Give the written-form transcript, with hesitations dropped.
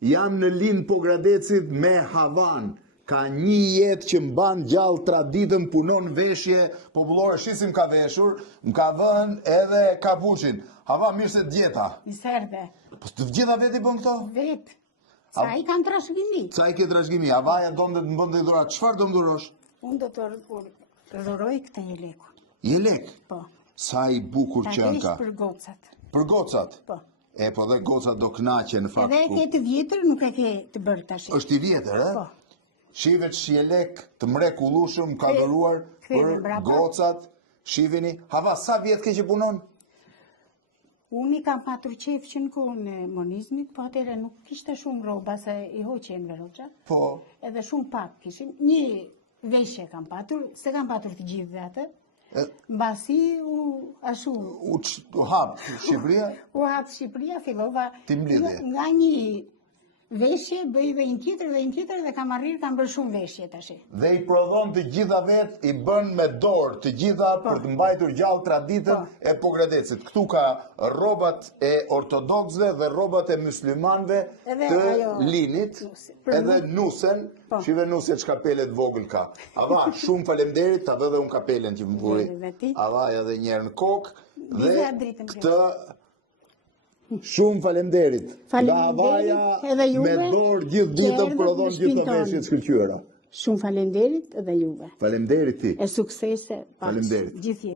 Jam në lind Pogradecit me Havan. Ka një jetë që mban gjallë traditën, punon veshje popullore, shisim ka veshur, më ka vën edhe kapuçin. Hava, mirë se të gjeta. Miserde. Po të gjitha veti bën këto? Vet. Sa i kanë trashëgimi. Sa i ke trashëgimi? Havaja donte të mbënte dhurat. Çfarë do më dhurosh? Unë do të dhuroj këtë jelekun. Jelek? Po. Sa i bukur që janë ka. Ta kesh për gocat. Për gocat? Po. E, po dhe gocat do knaqe në fakt. Edhe e ke të vjetër, nuk e ke të bërë tash. Është i vjetër, e? Po. Shivet Jelek të mrekullueshëm ka dhuruar për gocat. Shiveni. Hava, sa vjet ke që punon? Unë i kam patur qef që në kohën e monizmit, po atëre nuk kishte shumë roba, se i hoqen veroqa. Po. Edhe shumë pak kishin. Një veshje kam patur, se kam patur të gjithë dhe atë. Mbasi u hapë Shqipëria? U hapë Shqipëria, fillova Ti mblidhe? Nga një veshje, bëj dhe një tjetër dhe kam arrirë, kam bërë shumë veshje tash. Dhe i prodhon të gjitha vet, i bën me dorë të gjitha për të mbajtur gjallë traditën e Pogradecit. Këtu ka rrobat e ortodoksëve dhe rrobat e muslimanëve të linit, edhe nusen, shive nusje që kapelet vogël ka. Ava, shumë faleminderit, ta vë dhe unë kapelen që më buri. Ava, edhe njerë në kokë, dhe këtë shumë faleminderit. Nga Havaja me dorë gjithë ditën prodhon gjithë të veshjet shkëlqyera. Shumë faleminderit edhe juve. Faleminderit ti. E suksese pas gjithë jetës.